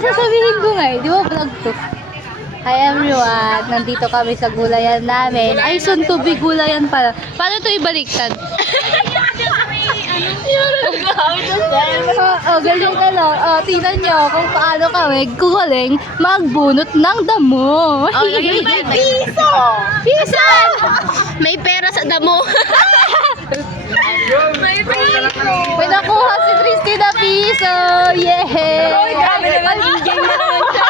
sasabihin ko nga eh. Di ba vlog to? Hi everyone, nandito kami sa gulayan namin. Ay, soon to be gulayan pala. Paano ito ibaliktad? Galing ka lang. Tingnan nyo kung paano kami gugaling magbunot ng damo. May piso! Piso! May pera sa damo. May piso! May nakuha si Tristy na piso! Yay! Uy, grabe naman. In-game na naman siya.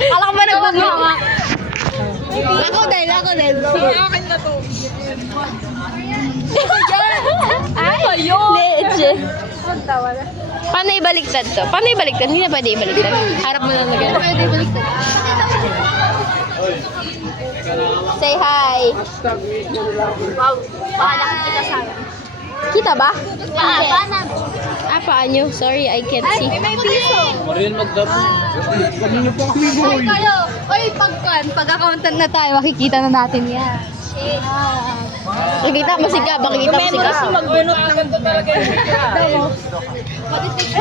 Alam ko ba nagbagawak? Ako din. Akin na to. Ay, ayun! Leche. Paano ibaliktad to? Paano ibaliktad? Hindi na pwede ibaliktad. Harap mo lang na gano'n. Pwede baliktad. Say hi. Wow. Paalam kita sa akin. Kita ba? Paa nyo? Sorry, I can't see. May piso! Marian magdabo. Kanina pa kami Ay, kayo! Oy, pag-accountant na tayo, makikita na natin yan. Makikita mo siga, makikita mo siga. magbunot ng ganito talaga yung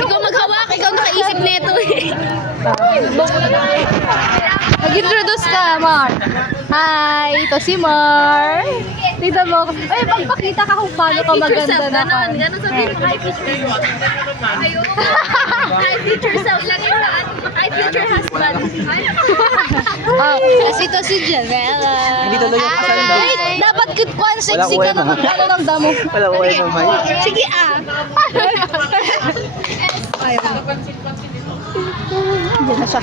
Ikaw maghawak, ikaw nakaisip nito eh. Mag-introduce ka, Mar. Hi, ito si Mar. Dito mo. Ay, magpakita ka kung paano ka maganda na ka. Ganon sabihin mo, hi future self. Ayun. Hi future self. Lagi saan? Hi future husband. Kasi ito si Janela. Hindi talaga kasal daw. Wait, dapat kitpuan sexy ka na magkano ng damo. Wala ko kayo mamay. Sige ah. Diyan na siya.